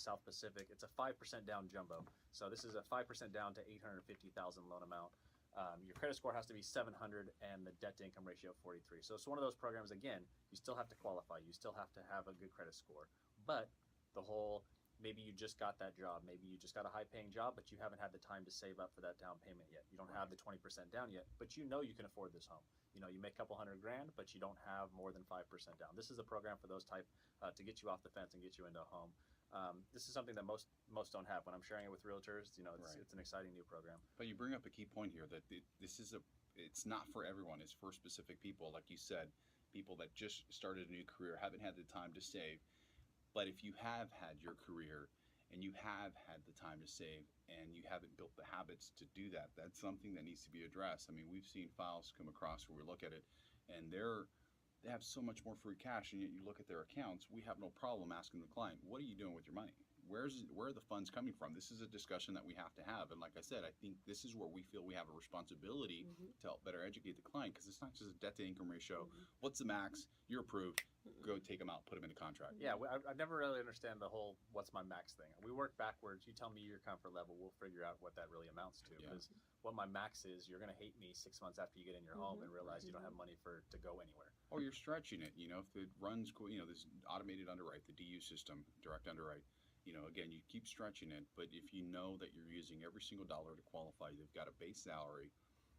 South Pacific. It's a 5% down jumbo. So this is a 5% down to 850,000 loan amount. Your credit score has to be 700 and the debt to income ratio 43. So it's one of those programs, again, you still have to qualify. You still have to have a good credit score. But the whole, maybe you just got that job. Maybe you just got a high paying job, but you haven't had the time to save up for that down payment yet. You don't have the 20% down yet, but you know you can afford this home. You know, you make a couple $100,000, but you don't have more than 5% down. This is a program for those type to get you off the fence and get you into a home. This is something that most don't have. When I'm sharing it with realtors, you know, it's an exciting new program. But you bring up a key point here that it's not for everyone. It's for specific people, like you said, people that just started a new career, haven't had the time to save. But if you have had your career and you have had the time to save and you haven't built the habits to do that, that's something that needs to be addressed. I mean, we've seen files come across where we look at it and they have so much more free cash, and yet you look at their accounts, we have no problem asking the client, what are you doing with your money? Where are the funds coming from? This is a discussion that we have to have. And like I said, I think this is where we feel we have a responsibility to help better educate the client, because it's not just a debt to income ratio. What's the max? You're approved. Go take them out, put them in a contract. Yeah, I never really understand the whole what's my max thing. We work backwards. You tell me your comfort level, we'll figure out what that really amounts to. Because what my max is, you're going to hate me 6 months after you get in your home and realize you don't have money to go anywhere. Or you're stretching it. You know, if it runs, you know, this automated underwrite, the DU system, direct underwrite. You know, again, you keep stretching it, but if you know that you're using every single dollar to qualify, they've got a base salary,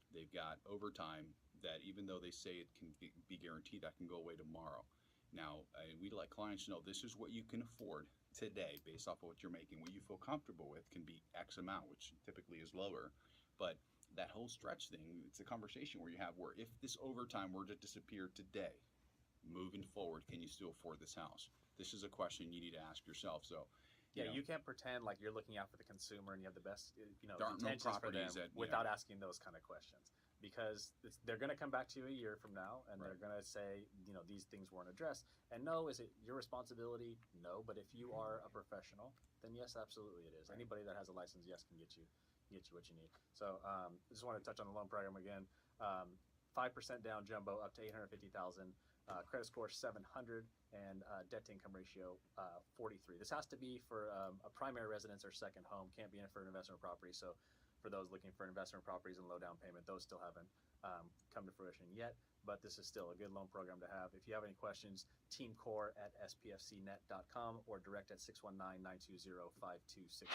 they've got overtime that even though they say it can be guaranteed, that can go away tomorrow. Now, we let clients know this is what you can afford today based off of what you're making. What you feel comfortable with can be X amount, which typically is lower. But that whole stretch thing, it's a conversation where you have where if this overtime were to disappear today, moving forward, can you still afford this house? This is a question you need to ask yourself. So, you can't pretend like you're looking out for the consumer and you have the best, no intentions for them without asking those kind of questions. Because they're going to come back to you a year from now and they're going to say, these things weren't addressed. And no, is it your responsibility? No. But if you are a professional, then yes, absolutely it is. Anybody that has a license, yes, can get you what you need. So I just want to touch on the loan program again. 5% down jumbo up to 850,000. Credit score 700 and debt to income ratio 43. This has to be for a primary residence or second home. Can't be in it for an investment property. So for those looking for investment properties and low down payment, those still haven't come to fruition yet. But this is still a good loan program to have. If you have any questions, teamcore@spfcnet.com or direct at 619-920-5262.